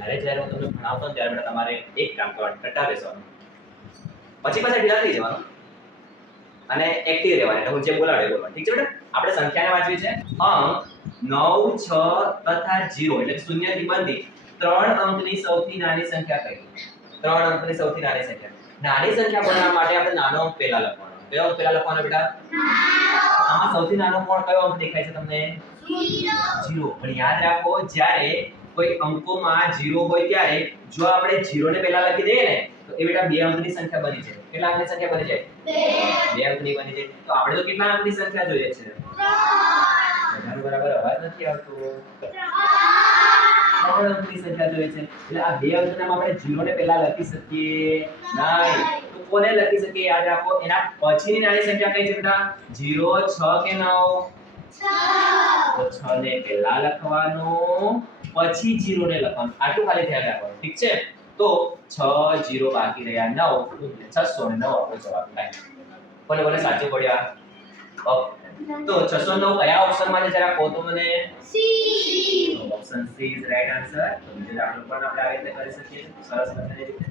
જ્યારે જ્યારે હું તમને ભણાવતો ને ત્યારે બેટા તમારે એક કામ કરવાનું, ટટ્ટા બેસવાનું, પછી પાછા ઢીલા થઈ જવાનું અને એક્ટિવ રહેવાનું, એટલે હું જે બોલાડે બોલવાનું. ઠીક છે બેટા? આપણે સંખ્યાને વાંચવી છે. અંક 9, 6 તથા 0 એટલે શૂન્યથી બનતી 3 અંકની સૌથી નાની સંખ્યા કઈ? 3 અંકની સૌથી નાની સંખ્યા. નાની સંખ્યા બનાવવા માટે આપણે નાનો અંક પહેલા લખવાનો. કયો અંક પહેલા લખવાનો બેટા? આમાં સૌથી નાનો કોણ કયો અંક દેખાય છે તમને? 0. પણ યાદ રાખો, જ્યારે કોઈ અંકોમાં 0 હોય ત્યારે જો આપણે 0 ને પહેલા લખી દઈએ ને તો એ બેટા 2 અંકની સંખ્યા બની જાય. કેટલા અંકની સંખ્યા બની જાય? 2 અંકની બની જાય. તો આપણે તો કેટલા અંકની સંખ્યા જોઈએ છે? 3. બધાનો બરાબર અવાજ નથી આવતો. 3 અંકની સંખ્યા જોઈએ છે. એટલે આ 2 અંકના આપણે 0 ને પહેલા લખી શકીએ નહીં. તો કોને લખી શકીએ યાદ રાખો, એના પછીની નાની સંખ્યા કઈ છે બેટા? 0, 6 કે 9? 6. તો 6 ને પહેલા લખવાનું, પછી 0 ને લખવાનું. આટલું ખાલી ધ્યાન રાખવાનું. ઠીક છે? તો 6 0 બાકી રહ્યા 9, 609 આપણો જવાબ થાય. કોને કોને સાચું પડ્યા? ઓકે. તો 609 કયા ઓપ્શનમાં છે જરા કહો તો મને. C. Option she is right answer. તો બીજો દાખલો પણ આપણે આવી રીતે કરી શકીએ સરસ મજાની રીતે.